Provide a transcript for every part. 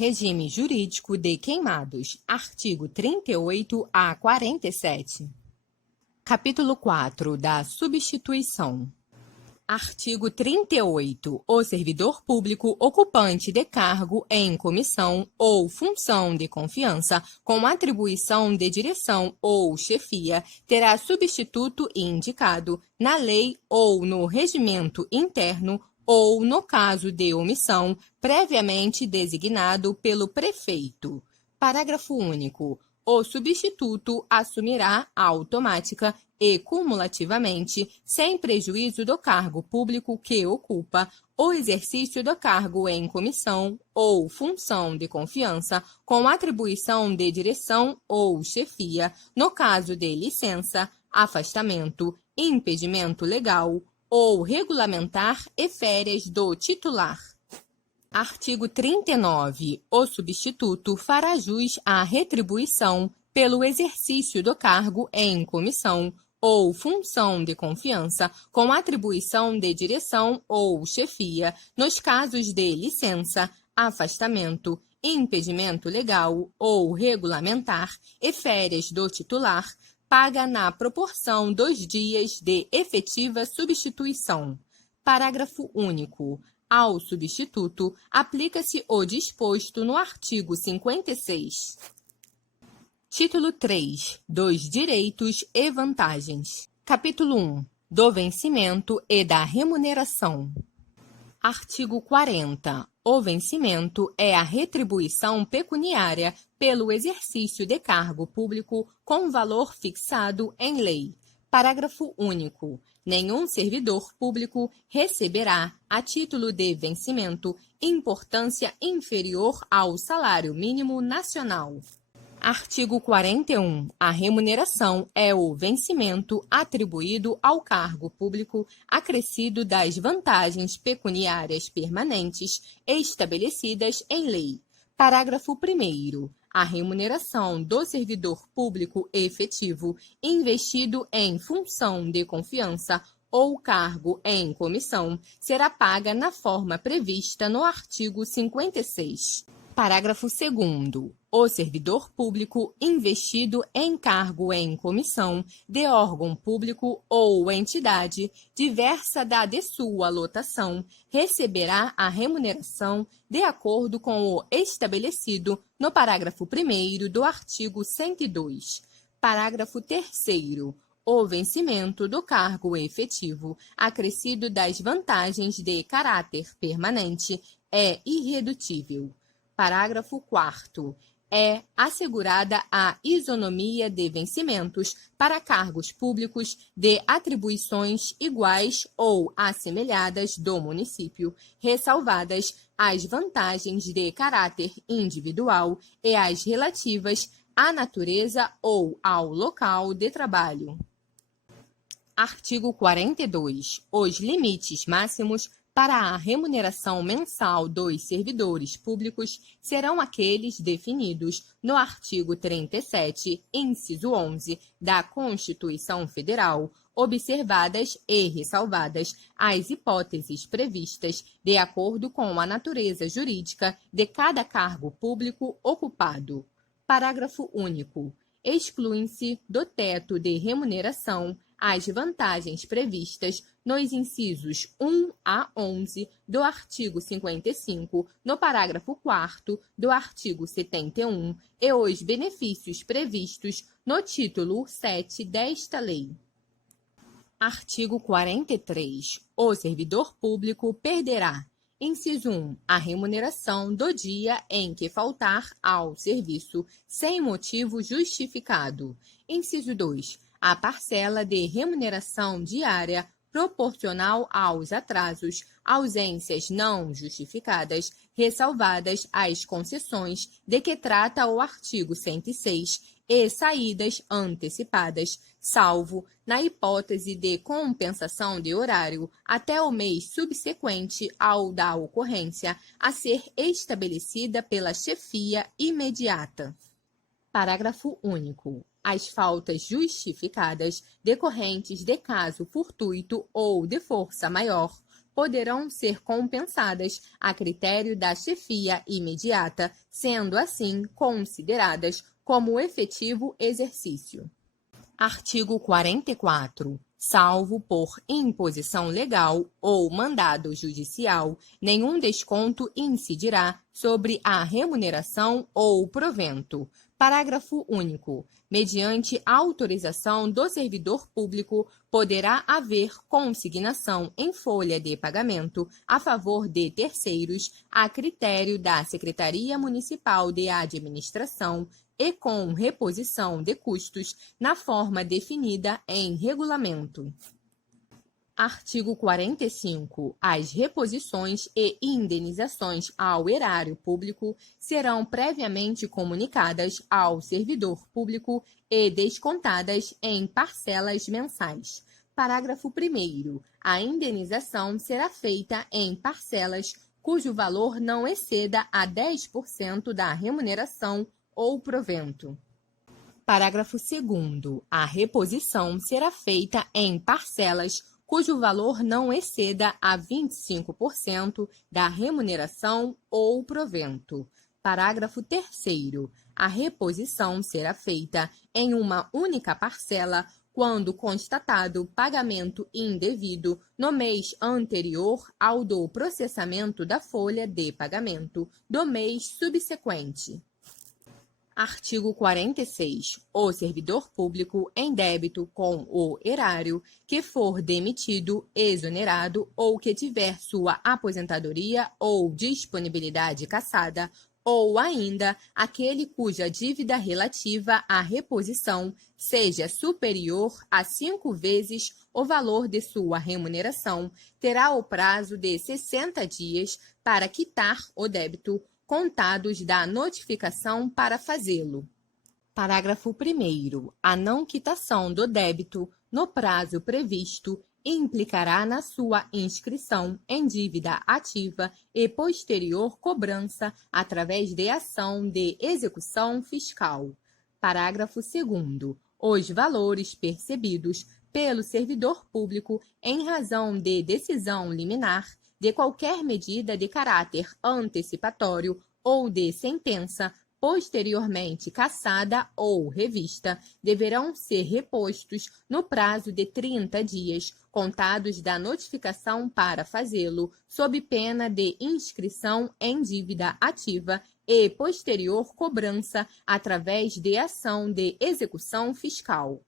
Regime jurídico de queimados, artigo 38 a 47. Capítulo 4 da substituição. Artigo 38. O servidor público ocupante de cargo em comissão ou função de confiança, com atribuição de direção ou chefia, terá substituto indicado na lei ou no regimento interno ou, no caso de omissão, previamente designado pelo prefeito. Parágrafo único. O substituto assumirá automática e cumulativamente, sem prejuízo do cargo público que ocupa, o exercício do cargo em comissão ou função de confiança com atribuição de direção ou chefia, no caso de licença, afastamento, impedimento legal ou regulamentar e férias do titular. Artigo 39. O substituto fará jus à retribuição pelo exercício do cargo em comissão ou função de confiança com atribuição de direção ou chefia, nos casos de licença, afastamento, impedimento legal ou regulamentar e férias do titular, paga na proporção dos dias de efetiva substituição. Parágrafo único. Ao substituto, aplica-se o disposto no artigo 56. Título 3. Dos direitos e vantagens. Capítulo 1. Do vencimento e da remuneração. Artigo 40. O vencimento é a retribuição pecuniária pelo exercício de cargo público com valor fixado em lei. Parágrafo único. Nenhum servidor público receberá, a título de vencimento, importância inferior ao salário mínimo nacional. Artigo 41. A remuneração é o vencimento atribuído ao cargo público acrescido das vantagens pecuniárias permanentes estabelecidas em lei. Parágrafo 1º. A remuneração do servidor público efetivo investido em função de confiança ou cargo em comissão será paga na forma prevista no artigo 56. Parágrafo 2º. O servidor público investido em cargo em comissão de órgão público ou entidade diversa da de sua lotação receberá a remuneração de acordo com o estabelecido no parágrafo 1º do artigo 102. Parágrafo 3º. O vencimento do cargo efetivo acrescido das vantagens de caráter permanente é irredutível. Parágrafo 4º. É assegurada a isonomia de vencimentos para cargos públicos de atribuições iguais ou assemelhadas do município, ressalvadas as vantagens de caráter individual e as relativas à natureza ou ao local de trabalho. Artigo 42. Os limites máximos para a remuneração mensal dos servidores públicos serão aqueles definidos no artigo 37, inciso 11, da Constituição Federal, observadas e ressalvadas as hipóteses previstas de acordo com a natureza jurídica de cada cargo público ocupado. Parágrafo único. Excluem-se do teto de remuneração as vantagens previstas nos incisos 1 a 11 do artigo 55, no parágrafo 4º do artigo 71 e os benefícios previstos no título 7 desta lei. Artigo 43. O servidor público perderá: inciso 1. A remuneração do dia em que faltar ao serviço, sem motivo justificado. Inciso 2. A parcela de remuneração diária proporcional aos atrasos, ausências não justificadas, ressalvadas as concessões de que trata o artigo 106 e saídas antecipadas, salvo na hipótese de compensação de horário até o mês subsequente ao da ocorrência, a ser estabelecida pela chefia imediata. Parágrafo único. As faltas justificadas decorrentes de caso fortuito ou de força maior poderão ser compensadas a critério da chefia imediata, sendo assim consideradas como efetivo exercício. Artigo 44. Salvo por imposição legal ou mandado judicial, nenhum desconto incidirá sobre a remuneração ou provento. Parágrafo único. Mediante autorização do servidor público, poderá haver consignação em folha de pagamento a favor de terceiros, a critério da Secretaria Municipal de Administração, e com reposição de custos na forma definida em regulamento. Artigo 45. As reposições e indenizações ao erário público serão previamente comunicadas ao servidor público e descontadas em parcelas mensais. Parágrafo 1º. A indenização será feita em parcelas cujo valor não exceda a 10% da remuneração ou provento. Parágrafo 2º. A reposição será feita em parcelas cujo valor não exceda a 25% da remuneração ou provento. Parágrafo 3º. A reposição será feita em uma única parcela quando constatado pagamento indevido no mês anterior ao do processamento da folha de pagamento do mês subsequente. Artigo 46. O servidor público em débito com o erário que for demitido, exonerado ou que tiver sua aposentadoria ou disponibilidade cassada, ou ainda aquele cuja dívida relativa à reposição seja superior a 5 vezes o valor de sua remuneração, terá o prazo de 60 dias para quitar o débito, contados da notificação para fazê-lo. Parágrafo 1º. A não quitação do débito no prazo previsto implicará na sua inscrição em dívida ativa e posterior cobrança através de ação de execução fiscal. Parágrafo 2º. Os valores percebidos pelo servidor público em razão de decisão liminar de qualquer medida de caráter antecipatório ou de sentença posteriormente cassada ou revista, deverão ser repostos no prazo de 30 dias, contados da notificação para fazê-lo, sob pena de inscrição em dívida ativa e posterior cobrança através de ação de execução fiscal.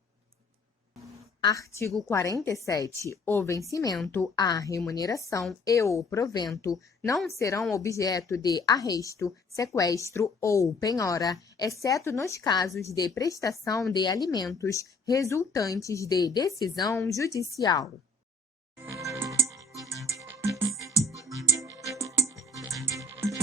Artigo 47. O vencimento, a remuneração e o provento não serão objeto de arresto, sequestro ou penhora, exceto nos casos de prestação de alimentos resultantes de decisão judicial.